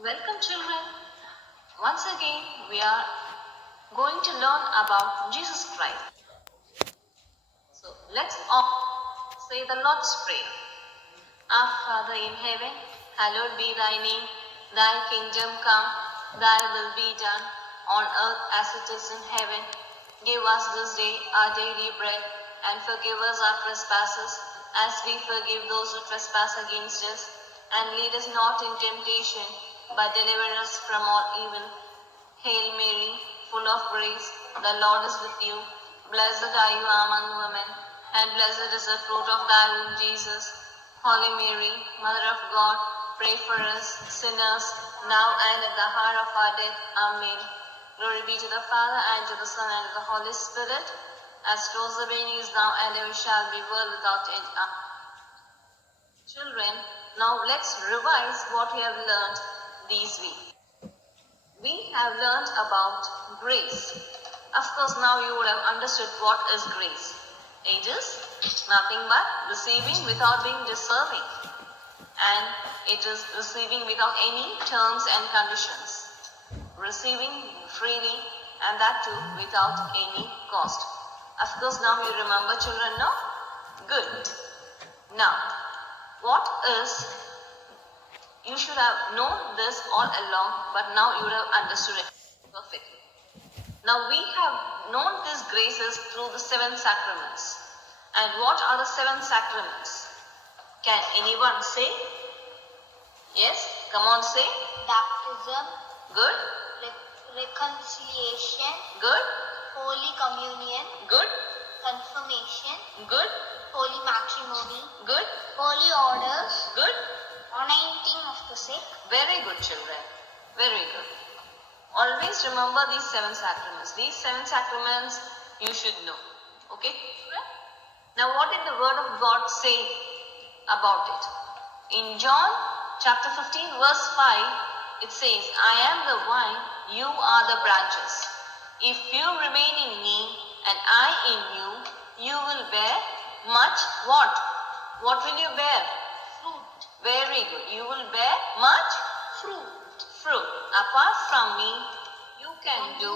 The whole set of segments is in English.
Welcome, children. Once again, we are going to learn about Jesus Christ. So, let's all say the Lord's Prayer. Our Father in heaven, hallowed be thy name. Thy kingdom come, thy will be done, on earth as it is in heaven. Give us this day our daily bread, and forgive us our trespasses, as we forgive those who trespass against us. And lead us not in temptation, but deliver us from all evil. Hail Mary, full of grace, the Lord is with you. Blessed are you among women, and blessed is the fruit of thy womb, Jesus. Holy Mary, Mother of God, pray for us sinners, now and at the hour of our death. Amen. Glory be to the Father, and to the Son, and to the Holy Spirit, as it was in the beginning, is now, and ever shall be, world without end. Children, now let's revise what we have learned these weeks. We have learned about grace. Of course, now you would have understood what is grace. It is nothing but receiving without being deserving. And it is receiving without any terms and conditions. Receiving freely, and that too without any cost. Of course, now you remember, children, no? Good. Now, what is, you should have known this all along, but now you would have understood it perfectly. Now we have known these graces through the 7 sacraments. And what are the 7 sacraments? Can anyone say? Yes? Come on, say. Baptism, Good? reconciliation, Good? Holy Communion, Good? confirmation, Good? Holy Matrimony, Good? Holy Orders, Good? anointing of the sick. Very good, children. Very good. Always remember these 7 sacraments. These 7 sacraments you should know. Okay? Now what did the word of God say about it? In John chapter 15 verse 5, it says, I am the vine, you are the branches. If you remain in me and I in you, you will bear much what? What will you bear? Fruit. Very good. You will bear much fruit. Apart from me, you can do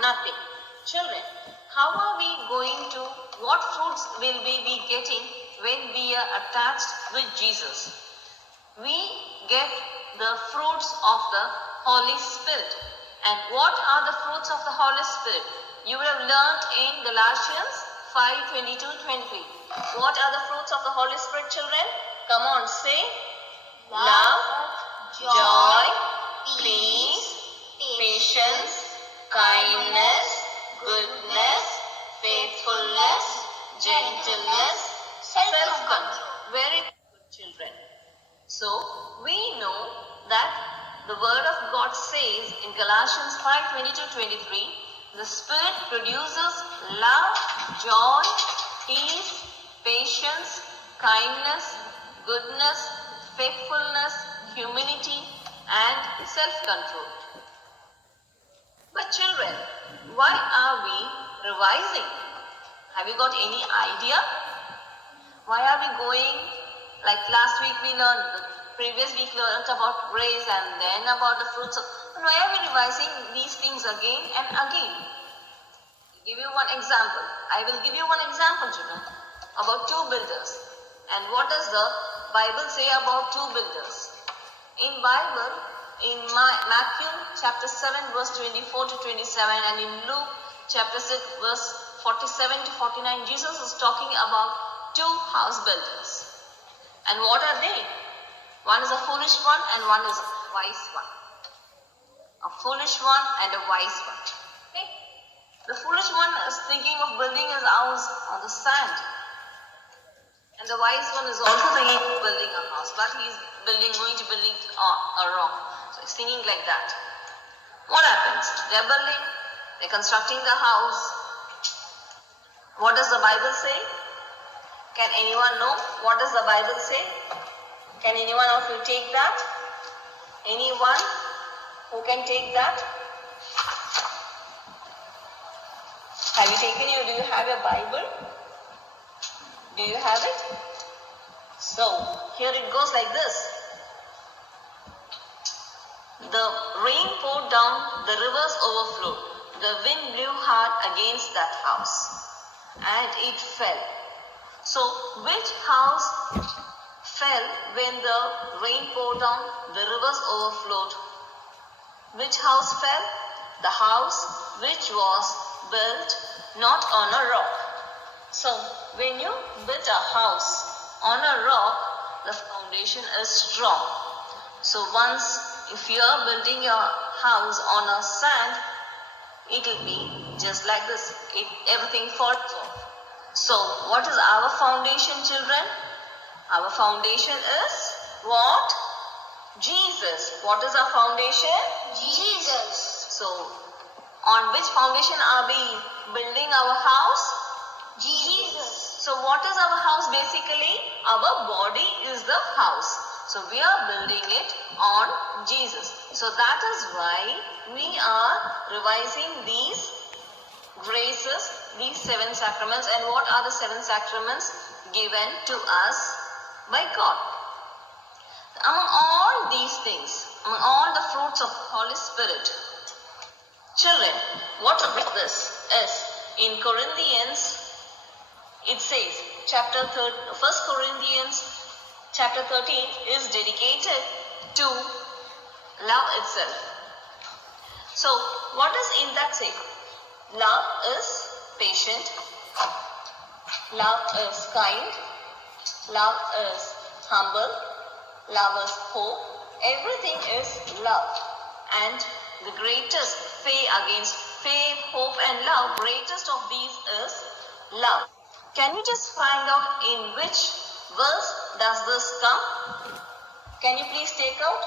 nothing. Children, how are we going to, what fruits will we be getting when we are attached with Jesus? We get the fruits of the Holy Spirit. And what are the fruits of the Holy Spirit? You would have learned in Galatians 5:22-23. What are the fruits of the Holy Spirit, children? Come on, say. Love, joy, peace, patience, kindness, goodness, faithfulness, gentleness, self-control. Very good, children. So, we know that the word of God says in Galatians 5:22-23, the Spirit produces love, joy, peace, patience, kindness, goodness, faithfulness, humility, and self-control. But children, why are we revising? Have you got any idea? Why are we going, like last week we learned, the previous week learned about grace and then about the fruits of, why are we revising these things again and again? I'll give you one example. I will give you one example, children, about 2 builders. And what does the Bible say about 2 builders? In Bible, in Matthew chapter 7 verse 24-27 and in Luke chapter 6 verse 47-49, Jesus is talking about 2 house builders. And what are they? One is a foolish one and one is a wise one. A foolish one and a wise one. Okay? The foolish one is thinking of building his house on the sand. And the wise one is also thinking of building a house, but he is going to build it on a rock. So he's thinking like that. What happens? They're building, they're constructing the house. What does the Bible say? Can anyone know? What does the Bible say? Can anyone of you take that? Anyone who can take that? Have you taken do you have your Bible? Do you have it? So, here it goes like this. The rain poured down, the rivers overflowed. The wind blew hard against that house, and it fell. So, which house fell when the rain poured down, the rivers overflowed? Which house fell? The house which was built not on a rock. So, when you build a house on a rock, the foundation is strong. So, once if you are building your house on a sand, it will be just like this. Everything falls off. So, what is our foundation, children? Our foundation is what? Jesus. What is our foundation? Jesus. So, on which foundation are we building our house? Jesus. So, what is our house basically? Our body is the house. So, we are building it on Jesus. So, that is why we are revising these graces, these 7 sacraments. And what are the 7 sacraments given to us by God? Among all these things, among all the fruits of Holy Spirit, children, what about this is in Corinthians, it says, 1 Corinthians chapter 13 is dedicated to love itself. So, what does in that say? Love is patient, love is kind, love is humble, love is hope. Everything is love. And the greatest faith, hope and love, greatest of these is love. Can you just find out in which verse does this come? Can you please take out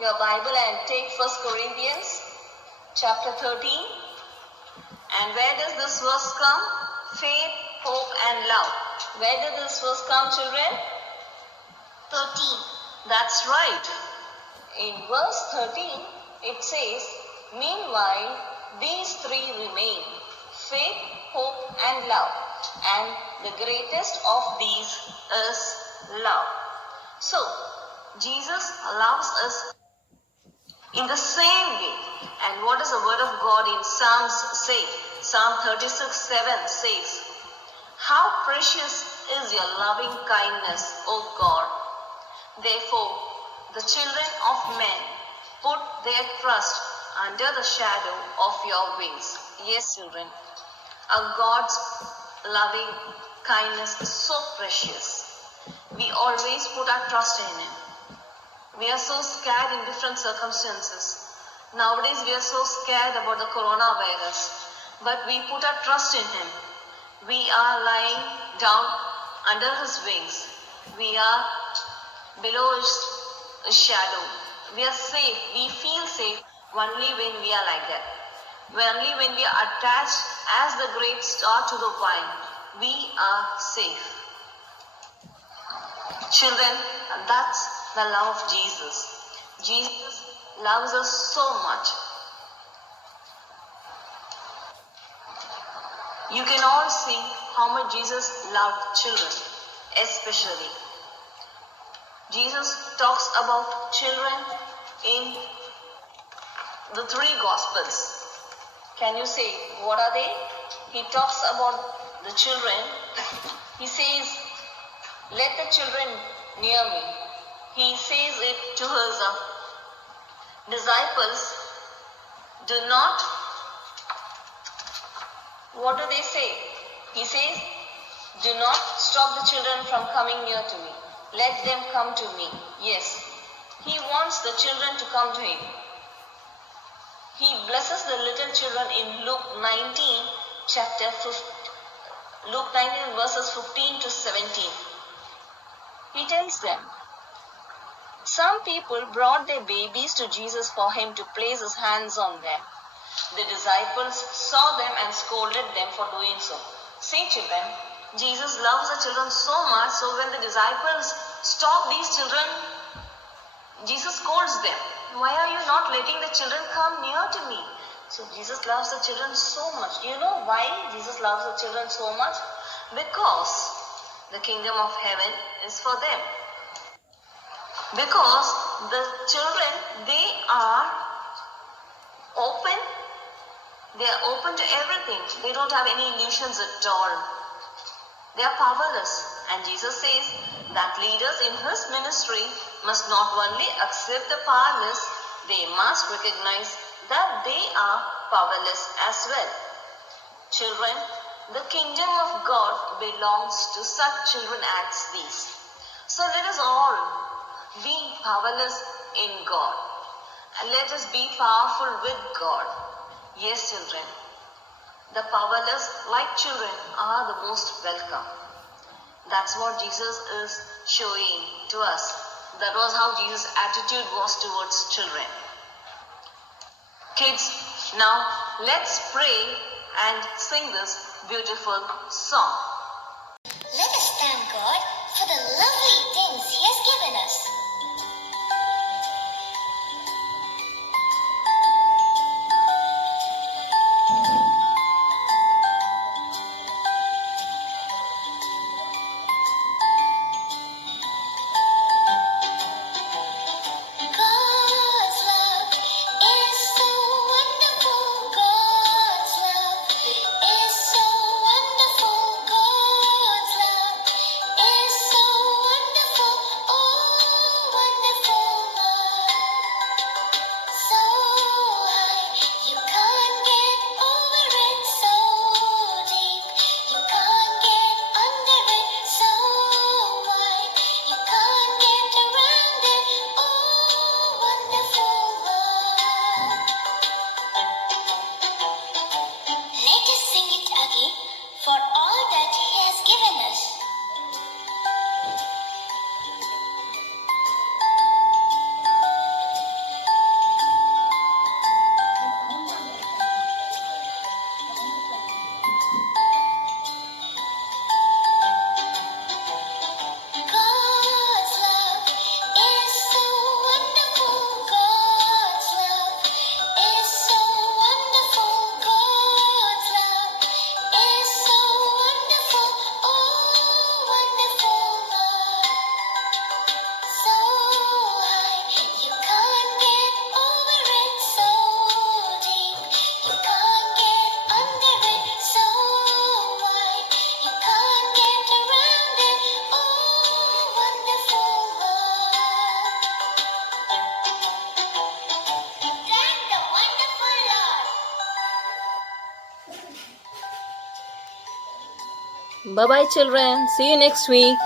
your Bible and take 1 Corinthians chapter 13? And where does this verse come? Faith, hope and love. Where does this verse come, children? 13. That's right. In verse 13, it says, meanwhile, these 3 remain, faith, hope and love. And the greatest of these is love. So, Jesus loves us in the same way. And what does the word of God in Psalms say? Psalm 36:7 says, how precious is your loving kindness, O God. Therefore, the children of men put their trust under the shadow of your wings. Yes, children, our God's loving kindness is so precious. We always put our trust in Him. We are so scared in different circumstances. Nowadays, we are so scared about the coronavirus, but we put our trust in Him. We are lying down under His wings. We are below His shadow. We are safe. We feel safe only when we are like that. Only when we are attached as the great star to the vine, we are safe. Children, that's the love of Jesus. Jesus loves us so much. You can all see how much Jesus loved children, especially. Jesus talks about children in the 3 Gospels. Can you say, what are they? He talks about the children. He says, let the children near me. He says it to his disciples. Do not, what do they say? He says, do not stop the children from coming near to me. Let them come to me. Yes, He wants the children to come to Him. He blesses the little children in Luke 19, Luke 19 verses 15 to 17. He tells them, some people brought their babies to Jesus for Him to place His hands on them. The disciples saw them and scolded them for doing so. See, children, Jesus loves the children so much, so when the disciples stop these children, Jesus scolds them. Why are you not letting the children come near to me? So Jesus loves the children so much. Do you know why Jesus loves the children so much? Because the kingdom of heaven is for them. Because the children, they are open. They are open to everything. They don't have any illusions at all. They are powerless. And Jesus says that leaders in his ministry must not only accept the powerless, they must recognize that they are powerless as well. Children, the kingdom of God belongs to such children as these. So let us all be powerless in God. And let us be powerful with God. Yes, children. The powerless, like children, are the most welcome. That's what Jesus is showing to us. That was how Jesus' attitude was towards children. Kids, now let's pray and sing this beautiful song. Let us thank God for the lovely things He has given us. God's love is so wonderful. God's love is so wonderful. God's love is so wonderful. Oh, wonderful love. So high, you can't get over it. So deep, you can't get under it. So wide, you can't get around it. Oh, wonderful love. Let us sing it again for all that He has given us. God's love is so wonderful. God's love is so wonderful. God's love is so wonderful. Oh, wonderful love. So high, you can't get over it. So deep, you can't get under it. So wide, you can't get around it. Oh, wonderful love. Thank the wonderful Lord. Bye bye, children. See you next week.